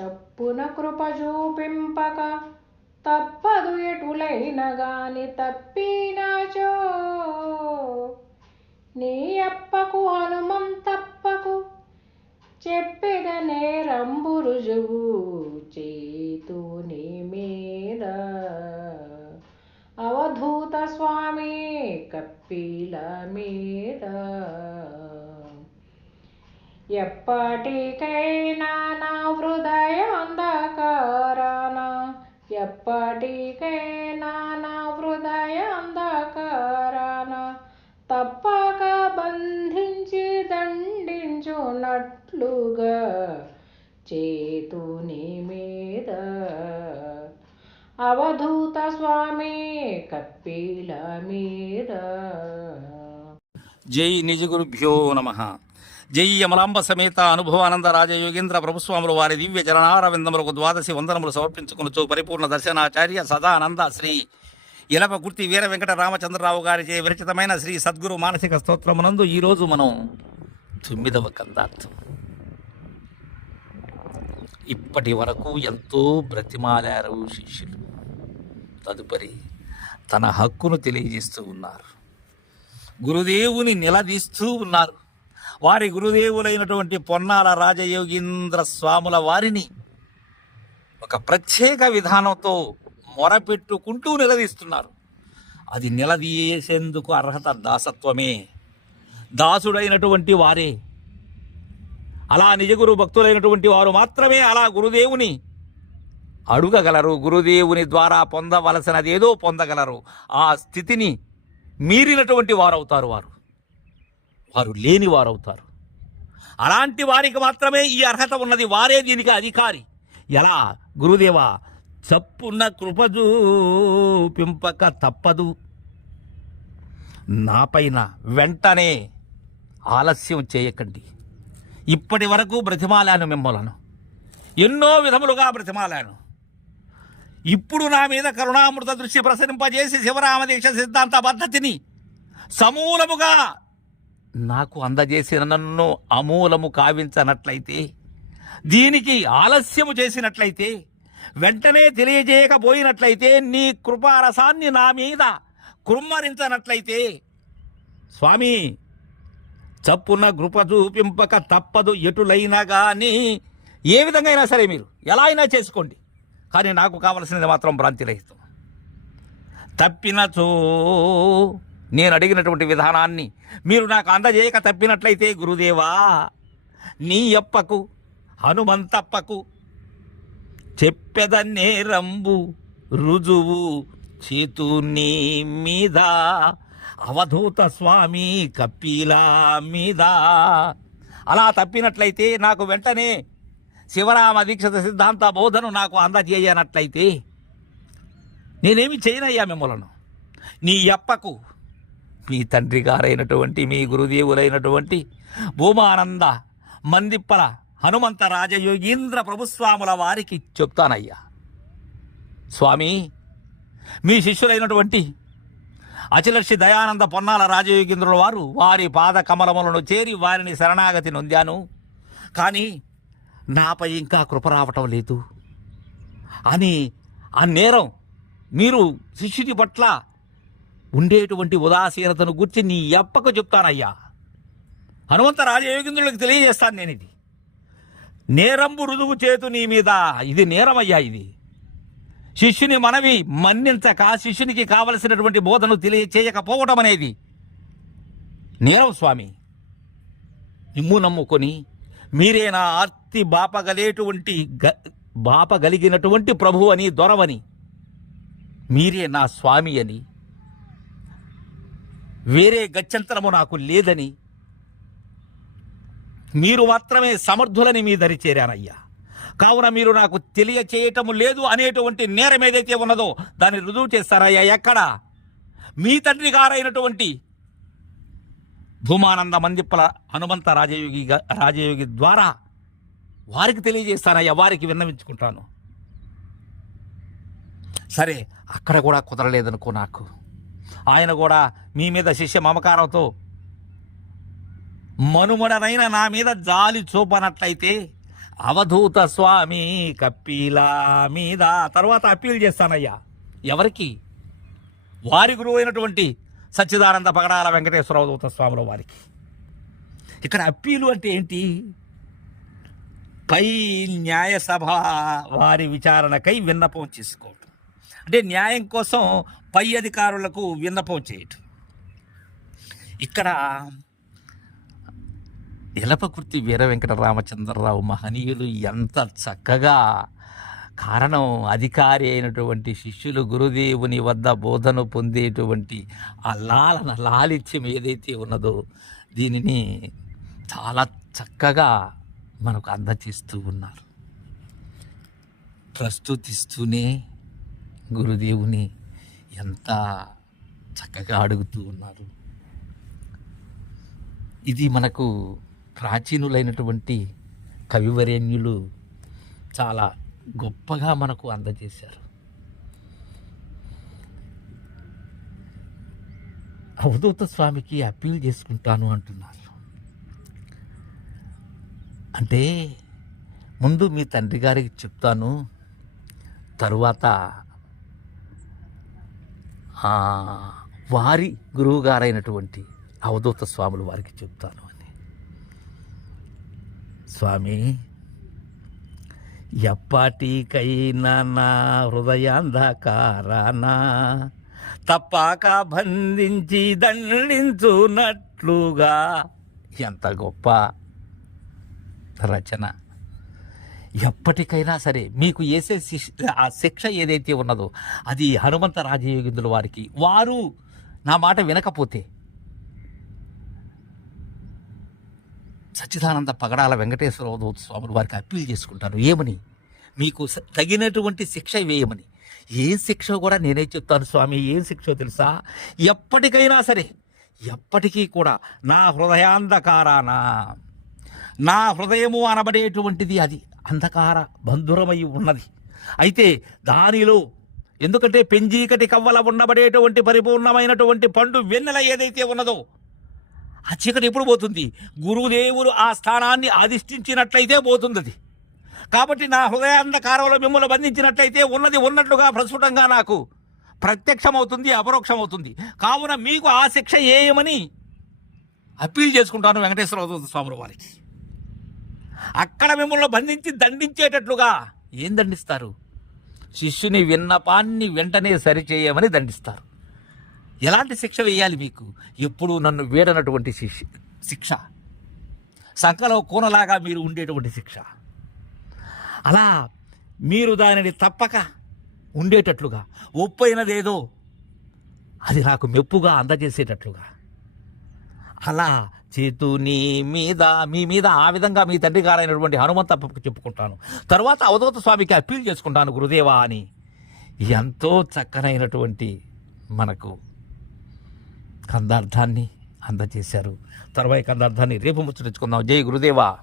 చప్పున కృప చూపింపక తప్పదు ఎటులైన గాని తప్పినాచో. నీ అప్పకు హనుమం తప్పకు చెప్పెద నేరంబు రుజువు చేతు నీ మీద. అవధూత స్వామి కప్పిల మీద. ఎప్పటికైనా నా హృదయ అంధకారాన ఎప్పటికైనా నా హృదయ అంధకారాన తప్పక బంధించి దండించునట్లుగా చేతుని మీద. అవధూత స్వామి కప్పిల మీద. జై నిజ గురుభ్యో నమ. జై యమలాంబ సమేత అనుభవానంద రాజయోగేంద్ర ప్రభుస్వాములు వారి దివ్య చరణారవిందములకు ద్వాదశి వందనములు సమర్పించుకునుచు పరిపూర్ణ దర్శనాచార్య సదానంద శ్రీ ఇలపకుర్తి వీర వెంకట రామచంద్రరావు గారిచే విరచితమైన శ్రీ సద్గురు మానసిక స్తోత్రమునందు ఈరోజు మనం తొమ్మిదవ కందార్థం. ఇప్పటి వరకు ఎంతో బ్రతిమాలారు శిష్యులు. తదుపరి తన హక్కును తెలియజేస్తూ ఉన్నారు. గురుదేవుని నిలదీస్తూ ఉన్నారు. వారి గురుదేవులైనటువంటి పొన్నాల రాజయోగీంద్ర స్వాముల వారిని ఒక ప్రత్యేక విధానంతో మొరపెట్టుకుంటూ నిలదీస్తున్నారు. అది నిలదీసేందుకు అర్హత దాసత్వమే. దాసుడైనటువంటి వారే. అలా నిజగురు భక్తులైనటువంటి వారు మాత్రమే అలా గురుదేవుని అడుగగలరు. గురుదేవుని ద్వారా పొందవలసినది ఏదో పొందగలరు. ఆ స్థితిని మీరినటువంటి వారవుతారు వారు. వారు లేని వారవుతారు. అలాంటి వారికి మాత్రమే ఈ అర్హత ఉన్నది. వారే దీనికి అధికారి. ఎలా? గురుదేవ చప్పున్న కృపజూపింపక తప్పదు. నాపైన వెంటనే ఆలస్యం చేయకండి. ఇప్పటి వరకు బ్రతిమాలాను మిమ్మలను. ఎన్నో విధములుగా బ్రతిమాలాను. ఇప్పుడు నా మీద కరుణామృత దృష్టి ప్రసరింపజేసి శివరామదీక్ష సిద్ధాంత పద్ధతిని సమూలముగా నాకు అందజేసిన నన్ను అమూలము కావించనట్లయితే దీనికి ఆలస్యము చేసినట్లయితే వెంటనే తెలియజేయకపోయినట్లయితే నీ కృపారసాన్ని నా మీద కుమ్మరించనట్లయితే స్వామి చప్పున కృప చూపింపక తప్పదు ఎటులైనా కానీ ఏ విధంగా అయినా సరే మీరు ఎలా అయినా చేసుకోండి. కానీ నాకు కావలసినది మాత్రం భ్రాంతి రహితం. తప్పినచో నేను అడిగినటువంటి విధానాన్ని మీరు నాకు అందజేయక తప్పినట్లయితే గురుదేవా నీ అప్పకు హనుమంతప్పకు చెప్పెదన్నే రంబు రుజువు చేతు నీ మీద అవధూత స్వామి కపిలా మీద. అలా తప్పినట్లయితే నాకు వెంటనే శివరామ దీక్షిత సిద్ధాంత బోధను నాకు అందజేయనట్లయితే నేనేమి చేయనయ్యా మిమ్మలను? నీ అప్పకు మీ తండ్రి గారైనటువంటి మీ గురుదేవులైనటువంటి భూమానంద మందిప్పల హనుమంత రాజయోగీంద్ర ప్రభుస్వాముల వారికి చెప్తానయ్యా. స్వామి మీ శిష్యులైనటువంటి అచలర్షి దయానంద పొన్నాల రాజయోగీంద్రుల వారు వారి పాద కమలములను చేరి వారిని శరణాగతి నొందాను. కానీ నాపై ఇంకా కృప రావటం లేదు. అని ఆ నేరం మీరు శిష్యుడి పట్ల ఉండేటువంటి ఉదాసీనతను గురించి నీ ఎప్పకు చెప్తానయ్యా. హనుమంత రాజయోగింద్రులకు తెలియజేస్తాను నేను ఇది నేరంబు రుజువు చేతు నీ మీద. ఇది నేరమయ్యా ఇది. శిష్యుని మనవి మన్నించక శిష్యునికి కావలసినటువంటి బోధను తెలియచేయకపోవటం అనేది నేరం స్వామి. నిమ్ము నమ్ముకొని మీరే నా ఆర్తి బాపగలేటువంటి గ బాపగలిగినటువంటి ప్రభు అని దొరవని మీరే నా స్వామి అని వేరే గత్యంతరము నాకు లేదని మీరు మాత్రమే సమర్థులని మీ దరి చేరానయ్యా కావున మీరు నాకు తెలియచేయటము లేదు అనేటువంటి నేరం ఏదైతే ఉన్నదో దాన్ని రుజువు చేస్తారయ్యా. ఎక్కడ? మీ తండ్రి గారైనటువంటి భూమానంద మందిప్పల హనుమంత రాజయోగి రాజయోగి ద్వారా వారికి తెలియజేస్తానయ్యా వారికి విన్నవించుకుంటాను. సరే అక్కడ కూడా కుదరలేదనుకో నాకు. ఆయన కూడా మీ మీద శిష్య మమకారంతో మనుమడనైన నా మీద జాలి చూపనట్లయితే అవధూత స్వామి కప్పీలా మీద తర్వాత అప్పీల్ చేస్తానయ్యా. ఎవరికి? వారి గురువు అయినటువంటి సచ్చిదానంద పగడాల వెంకటేశ్వర అవధూత స్వాముల వారికి. ఇక్కడ అప్పీలు అంటే ఏంటి? పై న్యాయసభ వారి విచారణకై విన్నపం చేసుకోండి అంటే న్యాయం కోసం పై అధికారులకు విన్నపం చేయటం. ఇక్కడ ఎలపకుర్తి వీర వెంకట రామచంద్రరావు మహనీయులు ఎంత చక్కగా కారణం అధికారి అయినటువంటి శిష్యులు గురుదేవుని వద్ద బోధన పొందేటువంటి ఆ లాలన లాలిత్యం ఏదైతే ఉన్నదో దీనిని చాలా చక్కగా మనకు అందచేస్తూ ఉన్నారు. ప్రస్తుతిస్తూనే గురుదేవుని ఎంత చక్కగా అడుగుతూ ఉన్నారు. ఇది మనకు ప్రాచీనులైనటువంటి కవివరేణ్యులు చాలా గొప్పగా మనకు అందజేశారు. అవధూత స్వామికి అప్పీల్ చేసుకుంటాను అంటున్నారు. అంటే ముందు మీ తండ్రి గారికి చెప్తాను తరువాత వారి గురువుగారైనటువంటి అవధూత స్వాములు వారికి చెప్తాను అని. స్వామి ఎప్పటికైనా నా హృదయాంధకారానా తప్పాక బంధించి దండించున్నట్లుగా ఎంత గొప్ప రచన. ఎప్పటికైనా సరే మీకు వేసే శిక్ష ఆ శిక్ష ఏదైతే ఉన్నదో అది హనుమంత రాజయోగిందుల వారికి. వారు నా మాట వినకపోతే సచ్చిదానంద పగడాల వెంకటేశ్వర స్వాములు వారికి అప్పీల్ చేసుకుంటాను ఏమని? మీకు తగినటువంటి శిక్ష వేయమని. ఏం శిక్ష కూడా నేనే చెప్తాను స్వామి ఏం శిక్ష తెలుసా? ఎప్పటికైనా సరే ఎప్పటికీ కూడా నా హృదయాంధకారాన నా హృదయము అనబడేటువంటిది అది. అంధకార బంధురమై ఉన్నది. అయితే దానిలో ఎందుకంటే పెంజీకటి కవ్వల ఉండబడేటువంటి పరిపూర్ణమైనటువంటి పండు వెన్నెల ఏదైతే ఉన్నదో ఆ చీకటి ఎప్పుడు పోతుంది? గురుదేవులు ఆ స్థానాన్ని అధిష్ఠించినట్లయితే పోతుంది అది కాబట్టి నా హృదయాంధకారంలో మిమ్మల్ని బంధించినట్లయితే ఉన్నది ఉన్నట్లుగా ప్రస్ఫుటంగా నాకు ప్రత్యక్షమవుతుంది అపరోక్షమవుతుంది. కావున మీకు ఆ శిక్ష ఏయమని అప్పీల్ చేసుకుంటాను వెంకటేశ్వర స్వాముల వారికి. అక్కడ మిమ్మల్ని బంధించి దండించేటట్లుగా ఏం దండిస్తారు? శిష్యుని విన్నపాన్ని వెంటనే సరిచేయమని దండిస్తారు. ఎలాంటి శిక్ష వేయాలి మీకు? ఎప్పుడు నన్ను వీడనటువంటి శిక్ష శిక్ష. సంకలో కూనలాగా మీరు ఉండేటువంటి శిక్ష. అలా మీరు దానిని తప్పక ఉండేటట్లుగా ఒప్పైనదేదో అది నాకు మెప్పుగా అందజేసేటట్లుగా. అలా చేతుని మీద మీ మీద ఆ విధంగా మీ తండ్రి గారైనటువంటి హనుమంత చెప్పుకుంటాను. తర్వాత అవధూత స్వామికి అప్పీల్ చేసుకుంటాను గురుదేవా అని. ఎంతో చక్కనైనటువంటి మనకు కందార్థాన్ని అందజేశారు. తర్వాత కందార్థాన్ని రేపు ముచ్చరించుకుందాం జై గురుదేవా.